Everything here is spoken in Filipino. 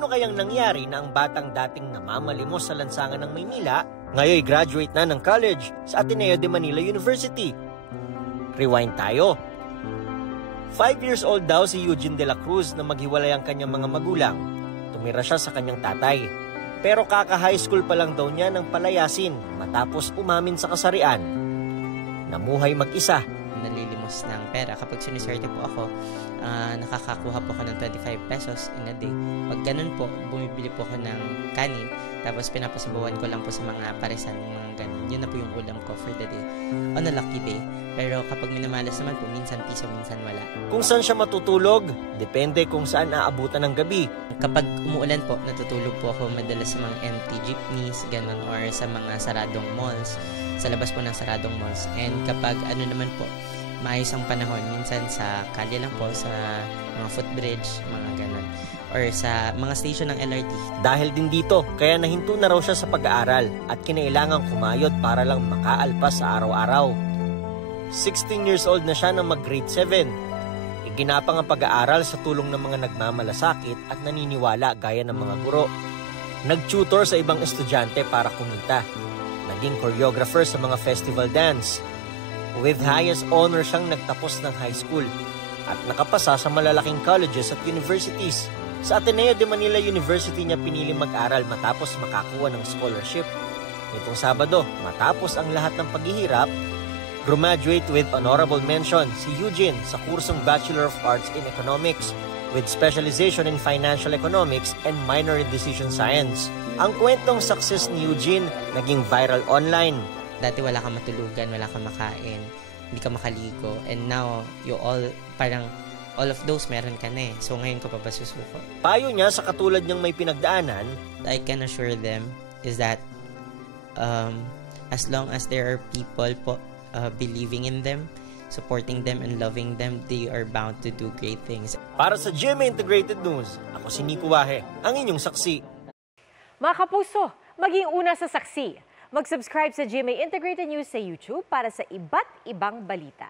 Paano kayang nangyari na ang batang dating namamalimos sa lansangan ng Maynila, ngayon graduate na ng college sa Ateneo de Manila University? Rewind tayo. 5 years old daw si Eugene de la Cruz na maghiwalay ang kanyang mga magulang. Tumira siya sa kanyang tatay. Pero kaka-high school pa lang daw niya nang palayasin matapos umamin sa kasarian. Namuhay mag-isa. Nalilimos ng pera. Kapag siniswerte po ako, nakakakuha po ako ng 25 pesos in a day. Pag ganun po, bumibili po ako ng kanin, tapos pinapasabawan ko lang po sa mga paresan, mga ganun. Yun na po yung ulam ko for the day. On a lucky day. Pero kapag minamalas naman po, minsan piso, minsan wala. Kung saan siya matutulog, depende kung saan aabutan ng gabi. Kapag umuulan po, natutulog po ako madalas sa mga empty jeepneys, ganun, or sa mga saradong malls, sa labas po ng saradong malls. And kapag ano naman po, maayos ang panahon, minsan sa kalye lang po, sa mga footbridge, mga ganun, or sa mga station ng LRT. Dahil din dito, kaya nahinto na raw siya sa pag-aaral at kinailangang kumayod para lang makaalpas sa araw-araw. 16 years old na siya nang mag-grade 7. Iginapang ang pag-aaral sa tulong ng mga nagmamalasakit at naniniwala gaya ng mga guro. Nag-tutor sa ibang estudyante para kumita. Naging choreographer sa mga festival dance. With highest honor siyang nagtapos ng high school at nakapasa sa malalaking colleges at universities. Sa Ateneo de Manila University niya pinili mag-aral matapos makakuha ng scholarship. Nitong Sabado, matapos ang lahat ng paghihirap, graduate with honorable mention si Eugene sa kursong Bachelor of Arts in Economics with specialization in Financial Economics and minor in Decision Science. Ang kwentong success ni Eugene naging viral online. Dati wala kang matulugan, wala kang makain, hindi ka makaligo, and now parang all of those meron ka na eh. So ngayon ko pa ba susuko? Payo niya sa katulad niyang may pinagdaanan, I can assure them is that as long as there are people believing in them, supporting them and loving them, they are bound to do great things. Para sa GMA Integrated News, ako si Nico Wahe, ang inyong saksi. Mga kapuso, maging una sa saksi. Mag-subscribe sa GMA Integrated News sa YouTube para sa iba't ibang balita.